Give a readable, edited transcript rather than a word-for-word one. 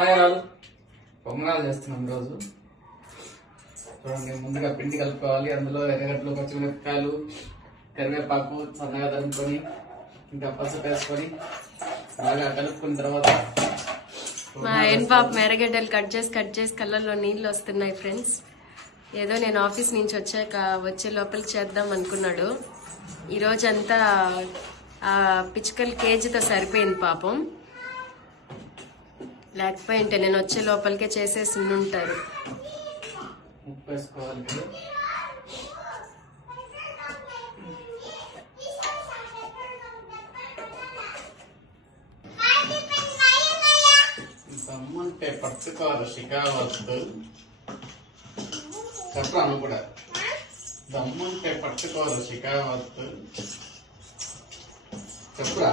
Hi all, పొంగనాలు చేస్తున్నాం ఈరోజు. చూడండి, ముందుగా పిండి కలుపుకోవాలి. అందులో ఎర్రగడ్డలు, పచ్చిమిరపకాయలు, కరివేపాకు సన్నగా తరుముకొని ఇంకా పసుపు వేసుకొని బాగా కలుపుకున్న తర్వాత మా ఆయన పాప ఎర్రగడ్డలు కట్ చేసి కళ్ళల్లో నీళ్ళు వస్తున్నాయి ఫ్రెండ్స్. ఏదో నేను ఆఫీస్ నుంచి వచ్చే లోపలికి చేద్దాం అనుకున్నాడు. ఈరోజంతా ఆ పిచ్చుకల కేజీతో సరిపోయింది పాపం. లేకపోయింటే నేను వచ్చే లోపలికే చేసేసి ఉంటారు. ఉప్పు వేసుకోవాలి. దమ్మంటే పట్టుకోవాలి షికావద్దు. చెప్పరాను కూడా. దమ్మంటే పట్టుకోవాలి షికావద్దు. చెప్పురా.